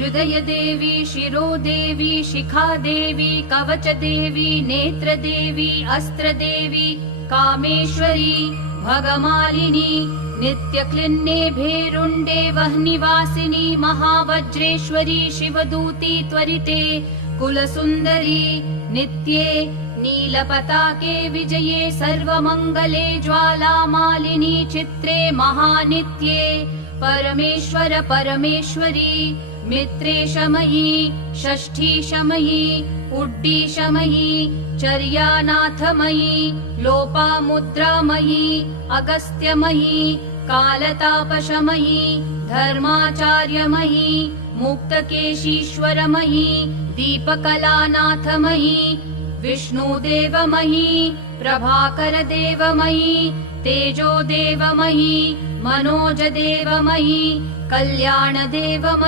हृदय देवी, शिरो देवी, शिखा देवी, कवच देवी, नेत्र देवी, अस्त्र देवी, कामेश्वरी, भगमालिनी, नित्यक्लिन्ने भेरुण्डे वह्निवासिनी, महावज्रेश्वरी, शिवदूती त्वरिते, कुलसुन्दरी, नित्ये नीलपताके विजये, सर्वमङ्गले, ज्वालामालिनी, चित्रे महानित्ये, परमेश्वर परमेश्वरी, मित्रेशमयी, षष्ठीशमयी, उड्डीशमयी, चर्यानाथमयी, लोपामुद्रामयी, अगस्त्यमयी, कालतापशमयी, धर्माचार्यमयी, मुक्तकेशीश्वरमयी, दीपकलानाथमयी, विष्णुदेवमयी, प्रभाकरदेवमयी, तेजोदेवमयी, मनोजदेवमयी, कल्याणदेवमयी।